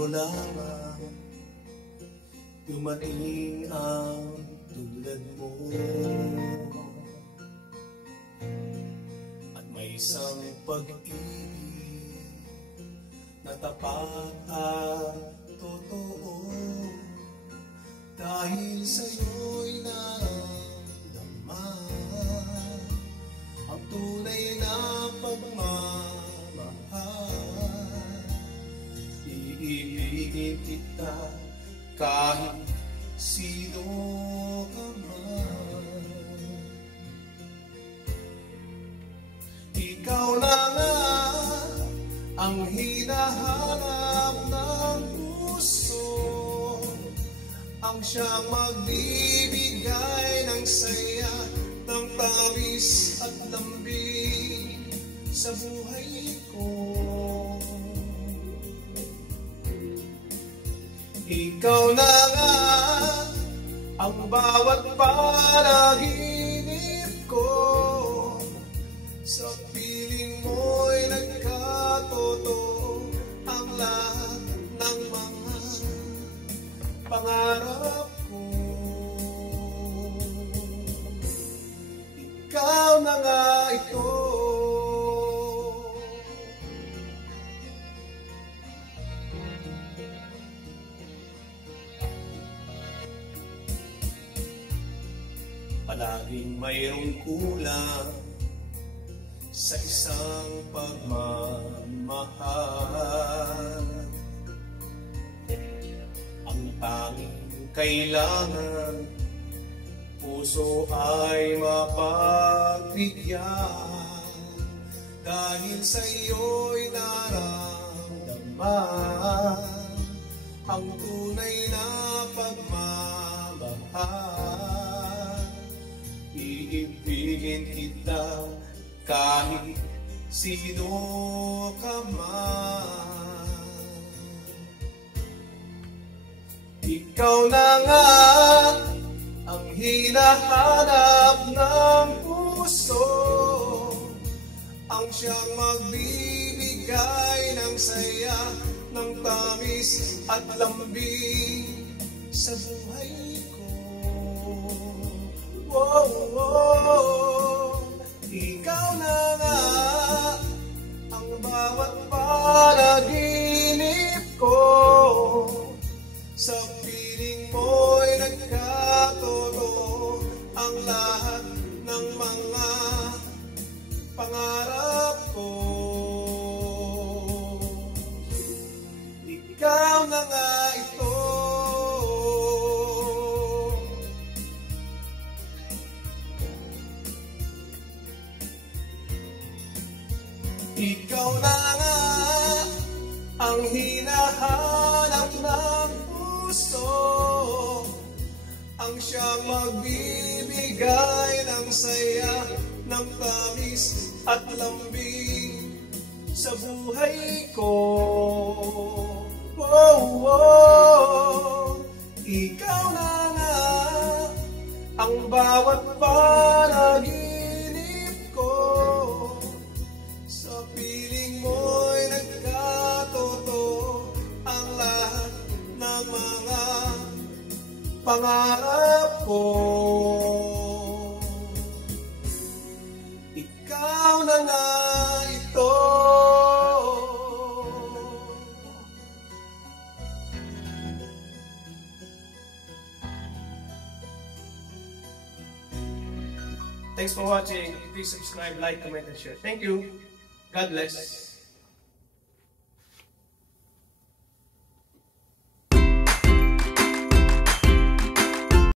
biro lamang dumating ang tulad mo. At may isang pag-ibig na tapat at totoo, dahil sa'yo'y naramdaman ang tunay na pagmamahal. Iibigin kita kahit sino ka man. Ikaw na nga ang hinahanap ng puso, ang siyang magbibigay ng saya, ng tamis at lambing sa buhay ko. Ikaw na nga ang bawat panaginip ko, sa piling mo'y nagkatotoo ang lahat ng mga pangarap ko. Ikaw na nga ito. Palaging mayroong kulang sa isang pagmamahal. Ang tanging kailangan, puso ay mapagbigyan, dahil sa'yo'y naramdaman ang tunay na pagmamahal. Iibigin kita kahit sino ka man. Ikaw na nga ang hinahanap ng puso, ang siyang magbibigay ng saya, ng tamis at lambing sa buhay ko. Oh, oh, ikaw na nga ang bawat panaginip ko, sa piling mo'y nagkatotoo ang lahat ng mga pangarap ko. Ikaw na nga ito. Ikaw na nga ang hinahanap ng puso, ang siyang magbibigay ng saya, ng tamis at lambing sa buhay ko. Oh, oh, ikaw na nga ang bawat panaginip ko, sa piling mo'y nagkatotoo ang lahat ng mga pangarap ko. Ikaw na nga ito. Thanks for watching. Please subscribe, like, comment, and share. Thank you. God bless.